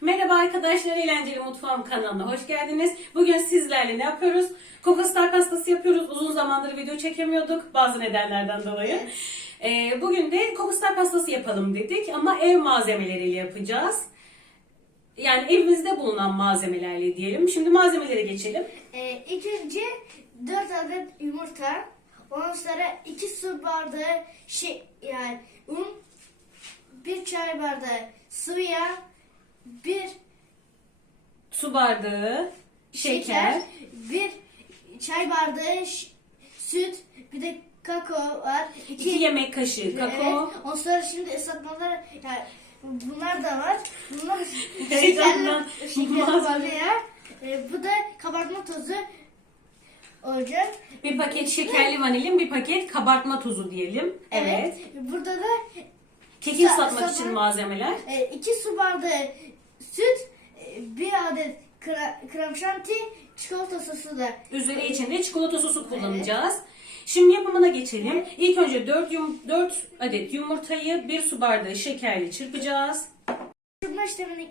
Merhaba arkadaşlar, Eğlenceli Mutfağım kanalına hoş geldiniz. Bugün sizlerle ne yapıyoruz? Kokostar pastası yapıyoruz. Uzun zamandır video çekemiyorduk bazı nedenlerden dolayı. Ee, bugün de kokostar pastası yapalım dedik ama ev malzemeleriyle yapacağız. Yani evimizde bulunan malzemelerle diyelim. Şimdi malzemelere geçelim. Ee, ilk önce 4 adet yumurta, ondan sonra 2 su bardağı şey yani un, 1 çay bardağı sıvı yağ, 1 Su bardağı, şeker, 1 çay bardağı ş- süt, bir de kakao var. 2 yemek kaşığı kakao. Evet, ondan sonra şimdi ıslatmalar yani bunlar da var. Bunlar Heyecandan malzeme- malzemeler. Ee, bu da kabartma tozu olacak. Bir paket şekerli vanilin, bir paket kabartma tozu diyelim. Evet. Burada da Keki Sa- ıslatmak sabun- için malzemeler. 2 su bardağı süt, 1 adet kra- krem şanti, çikolata sosu da. Üzeri içinde çikolata sosu kullanacağız. Şimdi yapımına geçelim. İlk önce 4, yum, 4 adet yumurtayı 1 su bardağı şekerle çırpacağız. Çırpma işlemini...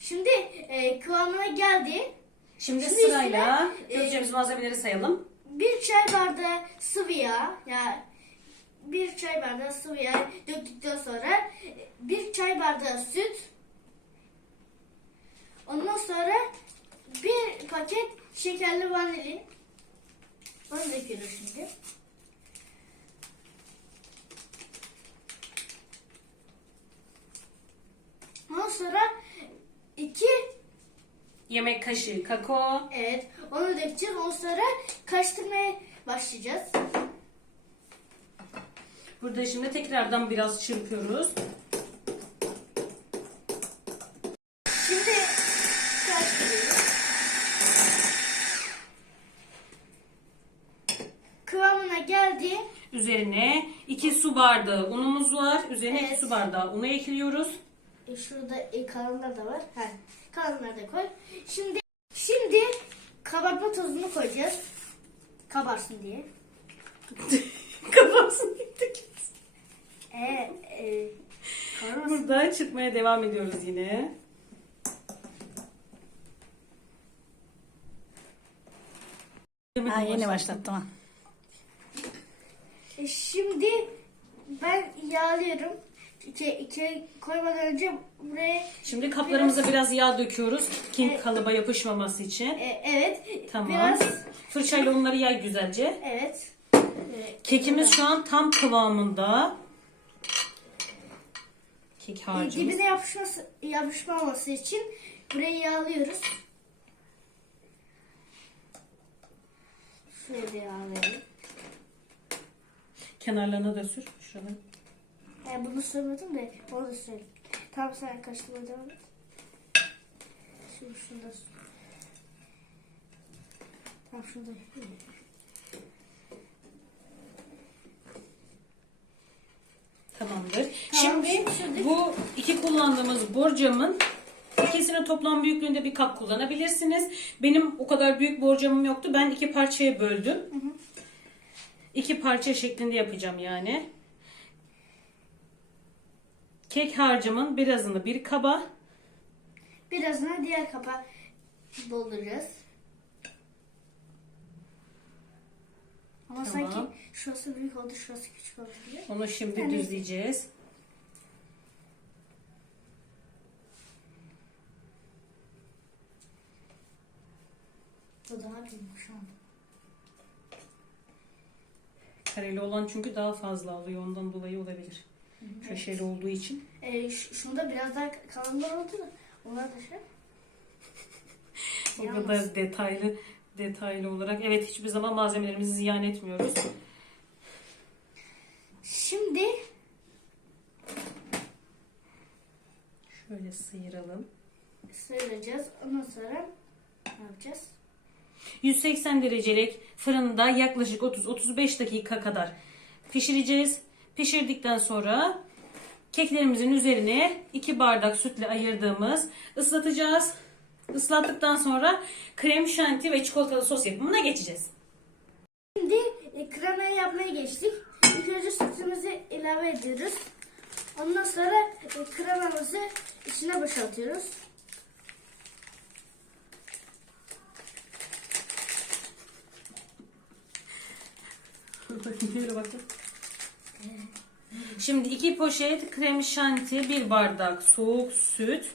Şimdi e, kıvamına geldi. Şimdi, Şimdi sırayla üstüne, e, malzemeleri sayalım. Bir çay bardağı sıvı yağ, yani bir çay bardağı sıvı yağ döktükten sonra bir çay bardağı süt, ondan sonra bir paket şekerli vanilin. Onu döküyoruz şimdi. Ondan sonra iki Yemek kaşığı kakao. Evet, onu dökeceğiz. Ondan sonra karıştırmaya başlayacağız. Burada şimdi tekrardan biraz çırpıyoruz. Şimdi karıştırıyoruz. Kıvamına geldi. Üzerine 2 su bardağı unumuz var. Üzerine 2 Evet. su bardağı unu ekliyoruz. E, şurada e, kalanlar da var. Ha, kalanları da koy. Şimdi şimdi kabartma tozunu koyacağız. Kabarsın diye. Kapatsın gittik. E, e, kabarmasın. Burada çırpmaya devam ediyoruz yine. Ha, yeni başlattım ha. E, şimdi ben yağlıyorum. İki, iki koymadan önce buraya Şimdi kaplarımıza biraz yağ döküyoruz. King Evet. kalıba yapışmaması için. e, evet Tamam. biraz Fırçayla onları yay güzelce. evet E, Kekimiz şu an tam kıvamında. Kek e, harcımız. dibine yapışması yapışmaması için burayı yağlıyoruz. Şöyle yağlayalım. Kenarlarına da sür. Şurada. E, bunu söylemedim de onu da söyleyeyim. Tamam sen karıştırmaya devam et. Şimdi şunu da Tamam şunu da Tamamdır. Şimdi- bu iki kullandığımız borcamın ikisinin toplam büyüklüğünde bir kap kullanabilirsiniz. Benim o kadar büyük borcamım yoktu. Ben iki parçaya böldüm. İki parça şeklinde yapacağım yani. Kek harcımın birazını bir kaba, Birazını diğer kapa dolduracağız. Ama Tamam. sanki şurası büyük oldu, şurası küçük oldu diye. onu şimdi Yani- düzleyeceğiz. Kareli olan çünkü daha fazla alıyor ondan dolayı olabilir. Köşeli olduğu için. Ee, ş- şunda biraz daha kalınlar oldu da onlar da şey. O Yalnız. kadar detaylı detaylı olarak. Evet hiçbir zaman malzemelerimizi ziyan etmiyoruz. Şimdi Şöyle sıyıralım. sıyıracağız. Ondan sonra ne yapacağız? 180 derecelik fırında yaklaşık 30-35 dakika kadar pişireceğiz. Pişirdikten sonra keklerimizin üzerine 2 bardak sütle ayırdığımız ıslatacağız. Islattıktan sonra krem şanti ve çikolatalı sos yapımına geçeceğiz. Şimdi e, kremayı yapmaya geçtik. İlk önce sütümüzü ilave ediyoruz. Ondan sonra e, kremamızı içine boşaltıyoruz. Şimdi iki poşet krem şanti, bir bardak soğuk süt.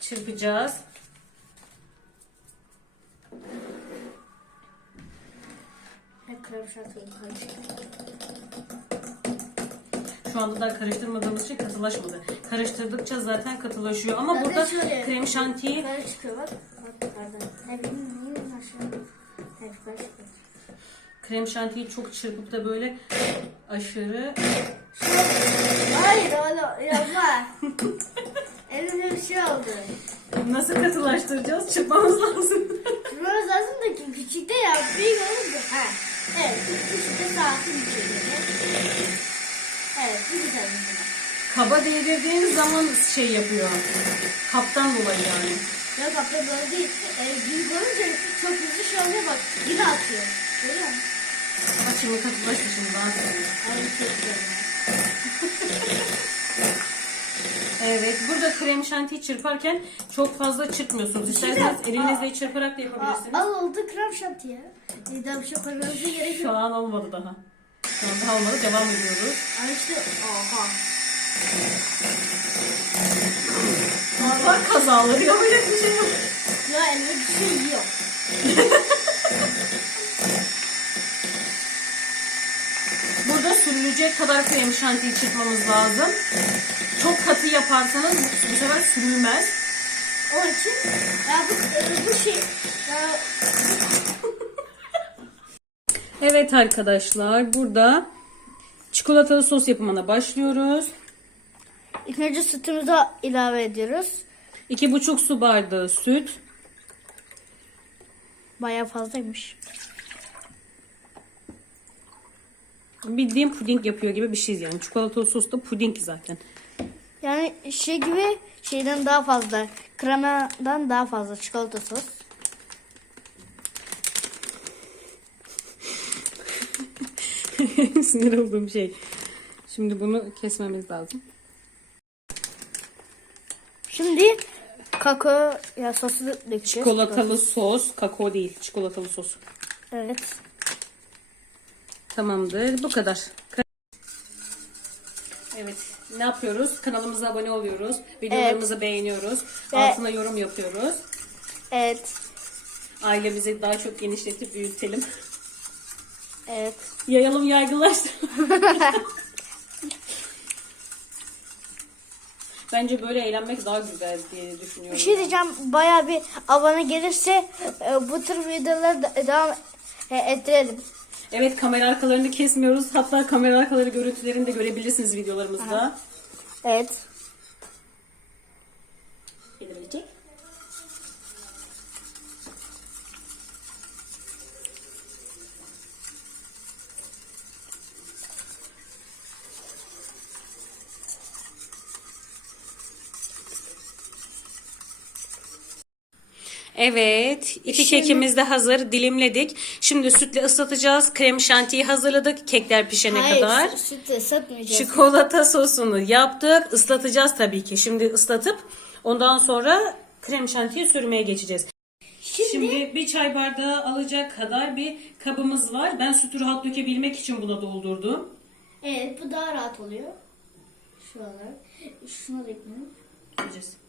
Çırpacağız. Krem. Şu anda daha karıştırmadığımız için katılaşmadı. Karıştırdıkça zaten katılaşıyor ama Zaten burada şöyle- krem şantiyi çıkıyor bak. Bak yukarıdan. Ne bileyim niye aşağı. Krem şantiyi çok çırpıp da böyle aşırı Hayır oğlum yapma. Elimde bir şey oldu. nasıl katılaştıracağız? Çırpmamız lazım. Kırmamız lazım da ki küçükte ya büyük olunca. Ha. Evet küçükte saatin içinde. Evet bu güzel. Kaba değdirdiğiniz zaman şey yapıyor. Kaptan dolayı yani. Yok abla böyle değil. Ee, büyük olunca çok hızlı şey oluyor bak. Yine atıyor. Görüyor musun? Şimdi daha güzel. Ay çok. Evet, burada krem şantiyi çırparken çok fazla çırpmıyorsunuz. İsterseniz elinizle çırparak da yapabilirsiniz. al oldu krem şanti ya. Ee, Daha bir şey koymamıza gerek Şu yok. an olmadı daha. Şu an daha olmadı. Devam ediyoruz. Ama işte oha. Var kazaları ya öyle bir şey yok. Ya elime bir şey yiyor. Burada sürülecek kadar krem şantiyi çırpmamız lazım. Çok katı yaparsanız bu bu sefer sürülmez. Onun için ya bu, e, bu şey ya, Evet arkadaşlar burada çikolatalı sos yapımına başlıyoruz. İlk önce sütümüzü ilave ediyoruz. 2,5 su bardağı süt. Bayağı fazlaymış. Bildiğim puding yapıyor gibi bir şey yani. Çikolatalı sos da puding zaten. Yani şey gibi şeyden daha fazla. Kremadan daha fazla çikolata sos. Sinir olduğum şey. Şimdi bunu kesmemiz lazım. Şimdi kakao ya sosu dökeceğiz. Çikolatalı sos, kakao değil, çikolatalı sos. Evet. Tamamdır, bu kadar. Evet, ne yapıyoruz? Kanalımıza abone oluyoruz, videolarımızı beğeniyoruz, Ve- altına yorum yapıyoruz. Evet. Ailemizi daha çok genişletip büyütelim. Evet. Yayalım, yaygınlaştıralım. Bence böyle eğlenmek daha güzel diye düşünüyorum. Bir şey diyeceğim. Bayağı bir abone gelirse e, bu tür videoları da- devam e, ettirelim. Evet kamera arkalarını kesmiyoruz. Hatta kamera arkaları görüntülerini de görebilirsiniz videolarımızda. Evet. Evet, iki kekimiz de hazır. Dilimledik. Şimdi sütle ıslatacağız. Krem şantiyi hazırladık kekler pişene kadar. sütü ısıtmayacağız. Çikolata sosunu yaptık. Islatacağız tabii ki. Şimdi ıslatıp ondan sonra krem şantiyi sürmeye geçeceğiz. Şimdi, bir çay bardağı alacak kadar bir kabımız var. Ben sütü rahat dökebilmek için buna doldurdum. Evet bu daha rahat oluyor. Şu olarak. Şunu da ekleyelim. Göreceğiz.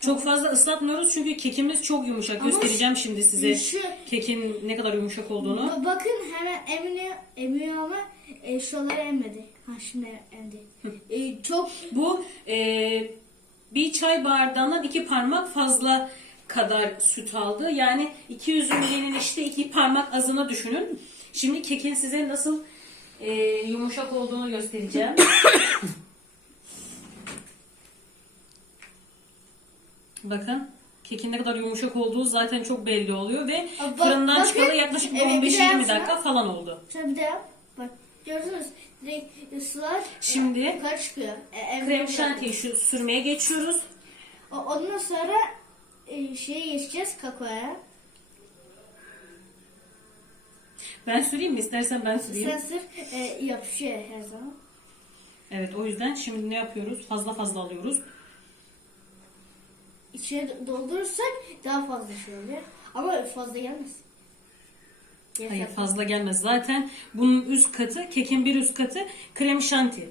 Çok fazla ıslatmıyoruz çünkü kekimiz çok yumuşak. Göstereceğim şimdi size şu- kekin ne kadar yumuşak olduğunu. Ba- Bakın hemen emiyor, emiyor ama e, şuraları emmedi. Ha şimdi emdi. E, çok Bu e, bir çay bardağından iki parmak fazla kadar süt aldı. Yani 200 ml'nin işte iki parmak azına düşünün. Şimdi kekin size nasıl e, yumuşak olduğunu göstereceğim. Bakın kekin ne kadar yumuşak olduğu zaten çok belli oluyor ve Bak- fırından bakın. çıkalı yaklaşık Evet, bir de 15-20 yapsana. dakika falan oldu. şöyle bir de yap. Bak gördünüz direkt ısılar. Şimdi yukarı çıkıyor. E, Krem şantiyi şu sürmeye geçiyoruz. O- Ondan sonra e, şeye geçeceğiz kakaoya. Ben süreyim mi? İstersen ben süreyim. Sen sır e, yapışıyor her zaman. Evet o yüzden şimdi ne yapıyoruz? Fazla fazla alıyoruz. İçine doldurursak daha fazla şey oluyor. Ama fazla gelmez. Hayır Yeter. fazla gelmez. Zaten bunun üst katı, kekin bir üst katı krem şanti.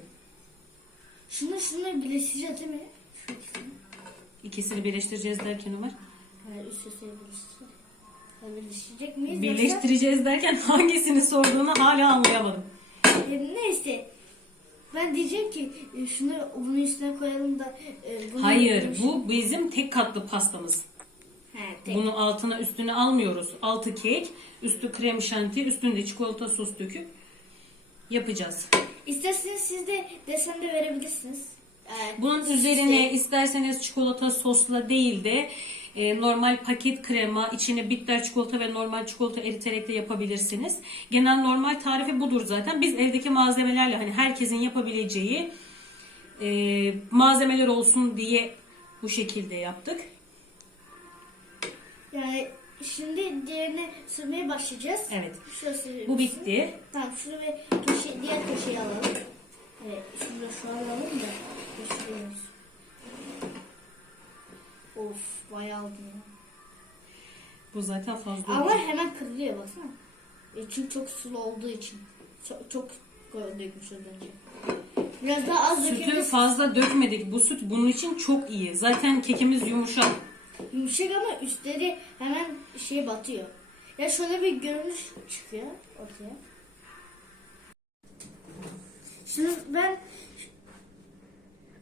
Şunu şunu birleştireceğiz değil mi? Şu ikisini. İkisini birleştireceğiz derken Ömer. Hayır üst üste birleştireceğiz. Ha, Birleştirecek miyiz? Birleştireceğiz derken hangisini sorduğunu hala anlayamadım. E, neyse. Ben diyeceğim ki e, şunu bunun üstüne koyalım da e, bunu Hayır bu bizim tek katlı pastamız. He, tek. Bunu altına üstüne almıyoruz. Altı kek, üstü krem şanti, üstünde çikolata sos döküp yapacağız. İsterseniz siz de desen de verebilirsiniz. Ee, Bunun üzerine isterseniz çikolata sosla değil de e, normal paket krema, içine bitter çikolata ve normal çikolata eriterek de yapabilirsiniz. Genel normal tarifi budur zaten. Biz evdeki malzemelerle hani herkesin yapabileceği e, malzemeler olsun diye bu şekilde yaptık. Yani şimdi diğerine sürmeye başlayacağız. Evet. Şurası Bu bitti. Tamam şunu ve köşe, diğer köşeyi alalım. Evet, şunu da şu alalım da gösteriyoruz. Of bayağı oldu ya. Bu zaten fazla. Ama hemen kırılıyor baksana. E, çünkü çok sulu olduğu için. Çok, çok dökmüş önce. Biraz daha az Sütü dökebiliriz. fazla dökmedik. Bu süt bunun için çok iyi. Zaten kekimiz yumuşak. Yumuşak ama üstleri hemen şey batıyor. Ya şöyle bir görünüş çıkıyor ortaya. Şimdi ben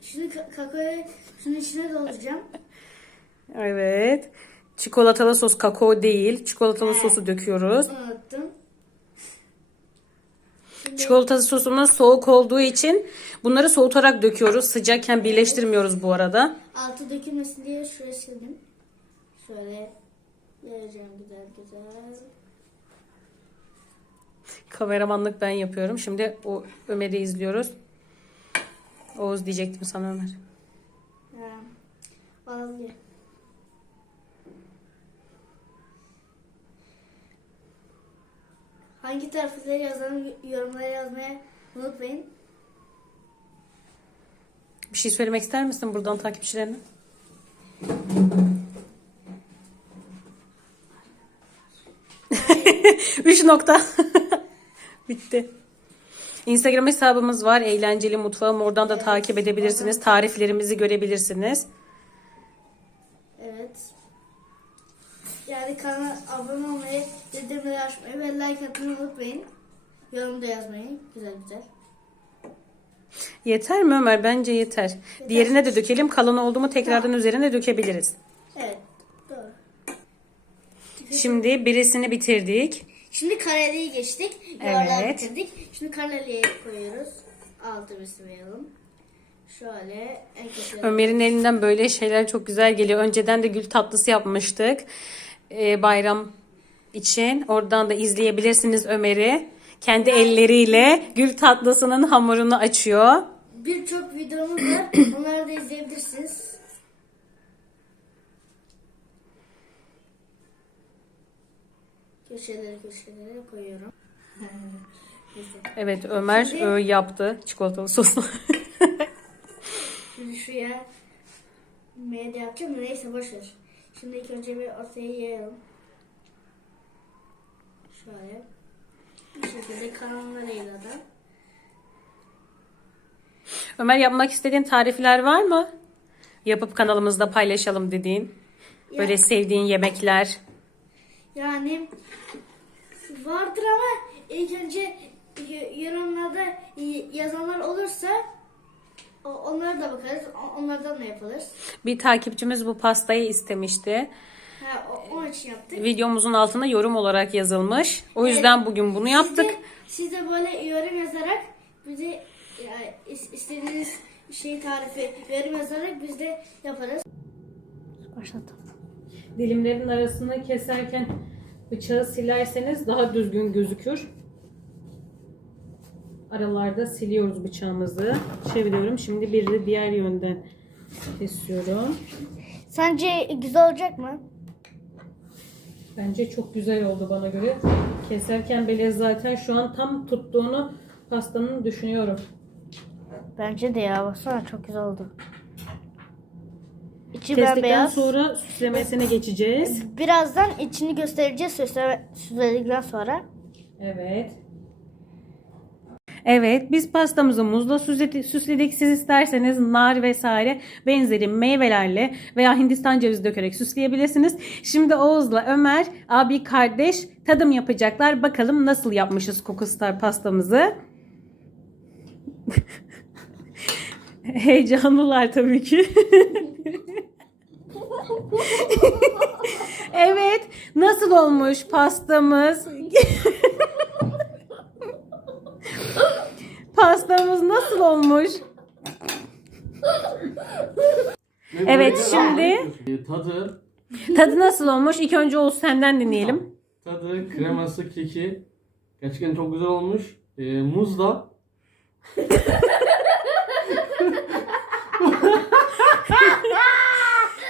şimdi ka- kakaoyu şunun içine dolduracağım. Evet. Çikolatalı sos kakao değil. Çikolatalı Evet. sosu döküyoruz. Unuttum. Çikolatalı sosumuz soğuk olduğu için bunları soğutarak döküyoruz. Sıcakken birleştirmiyoruz bu arada. Altı dökülmesin diye şuraya sildim. Şöyle vereceğim güzel güzel. Kameramanlık ben yapıyorum. Şimdi o Ömer'i izliyoruz. Oğuz diyecektim sana Ömer. Ha, Olabilir. Hangi tarifleri yazalım yorumlara yazmaya unutmayın. Bir şey söylemek ister misin buradan takipçilerine? Üç nokta. Bitti. Instagram hesabımız var. Eğlenceli Mutfağım. Oradan da takip edebilirsiniz. Tariflerimizi görebilirsiniz. Evet. Yani kanala abone olmayı, bildirimleri açmayı ve like atmayı unutmayın. Yorum da yazmayı. Güzel güzel. Yeter mi Ömer? Bence yeter. Diğerine de dökelim. Kalan oldu mu tekrardan üzerine dökebiliriz. Evet. Doğru. Şimdi birisini bitirdik. Şimdi kareliği geçtik. Yuvarlağı Evet. bitirdik. Şimdi kareliği koyuyoruz. Altı sıvayalım. Şöyle en köşeye. Ömer'in elinden böyle şeyler çok güzel geliyor. Önceden de gül tatlısı yapmıştık. Ee, bayram için. Oradan da izleyebilirsiniz Ömer'i. Kendi elleriyle gül tatlısının hamurunu açıyor. Birçok videomuz var. Onları da izleyebilirsiniz. Köşeleri köşelere koyuyorum. Evet Ömer Şimdi- ö, yaptı çikolatalı soslu. Şimdi şuraya meyde yapacağım da neyse boşver. Şimdi ilk önce bir ortaya yayalım. Şöyle. Bu şekilde kanallarıyla da. Ömer yapmak istediğin tarifler var mı? Yapıp kanalımızda paylaşalım dediğin. Böyle sevdiğin yemekler. Yani vardır ama ilk önce yorumlarda yazanlar olursa onlara da bakarız. Onlardan da yapılır. Bir takipçimiz bu pastayı istemişti. Ha, o, onun için yaptık. Videomuzun altına yorum olarak yazılmış. O yüzden bugün bunu yaptık. Siz de, siz de böyle yorum yazarak bize istediğiniz şey tarifi yorum yazarak biz de yaparız. Başlattım. Dilimlerin arasını keserken bıçağı silerseniz daha düzgün gözükür. Aralarda siliyoruz bıçağımızı. Çeviriyorum. Şimdi bir de diğer yönden kesiyorum. Sence güzel olacak mı? Bence çok güzel oldu bana göre. Keserken bile zaten şu an tam tuttuğunu pastanın düşünüyorum. Bence de ya baksana çok güzel oldu. İçi Kestikten bembeyaz. sonra süslemesine geçeceğiz. Birazdan içini göstereceğiz süsle, süsledikten sonra. Evet. Evet biz pastamızı muzla süsledi- süsledik. Siz isterseniz nar vesaire benzeri meyvelerle veya Hindistan cevizi dökerek süsleyebilirsiniz. Şimdi Oğuz'la Ömer abi kardeş tadım yapacaklar. Bakalım nasıl yapmışız Kokostar pastamızı. Heyecanlılar tabii ki. evet nasıl olmuş pastamız? Pastamız nasıl olmuş? Evet, şimdi- E, Tadı, Tadı nasıl olmuş? İlk önce Oğuz senden dinleyelim. tadı, kreması, keki gerçekten çok güzel olmuş. E, muzla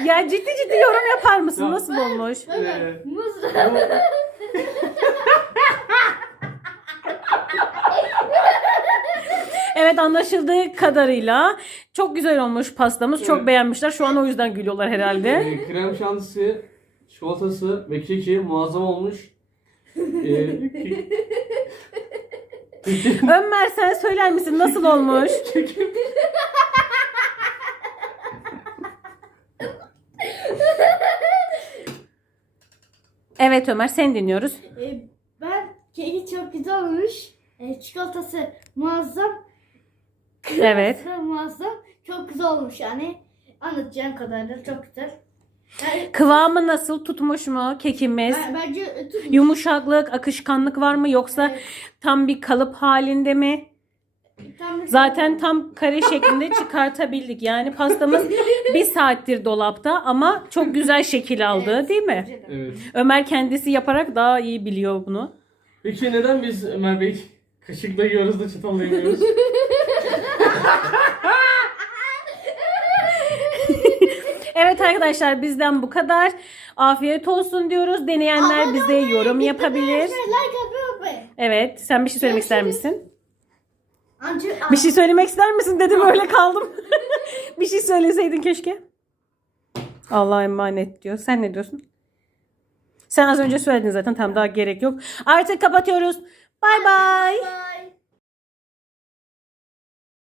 Ya ciddi ciddi yorum yapar mısın? Ya. Nasıl olmuş? e, Muz. Evet anlaşıldığı kadarıyla çok güzel olmuş pastamız. Çok Evet. beğenmişler. Şu an o yüzden gülüyorlar herhalde. e, krem şantisi, çikolatası ve keki muazzam olmuş. E, ke- Ömer sen söyler misin? Nasıl olmuş? Evet Ömer seni dinliyoruz. E, ben keki çok güzel olmuş. E, çikolatası muazzam. Evet. Muazzam. Çok güzel olmuş yani. Anlatacağım kadarıyla çok güzel. Yani, Kıvamı nasıl? Tutmuş mu kekimiz? ben- bence tutmuş. Yumuşaklık, akışkanlık var mı? Yoksa Evet. tam bir kalıp halinde mi? Tam bir- Zaten tam kare şeklinde çıkartabildik. Yani pastamız bir saattir dolapta ama çok güzel şekil aldı Evet, değil mi? bence de. evet. Ömer kendisi yaparak daha iyi biliyor bunu. Peki neden biz Ömer Bey kaşıkla yiyoruz da çatalla yemiyoruz? Evet arkadaşlar bizden bu kadar. Afiyet olsun diyoruz. Deneyenler bize yorum yapabilir. Like. Evet sen bir şey söylemek ister misin? Bir şey söylemek ister misin dedim öyle kaldım. bir şey söyleseydin keşke. Allah'a emanet diyor. Sen ne diyorsun? Sen az önce söyledin zaten tam daha gerek yok. Artık kapatıyoruz. Bay bay. Bye.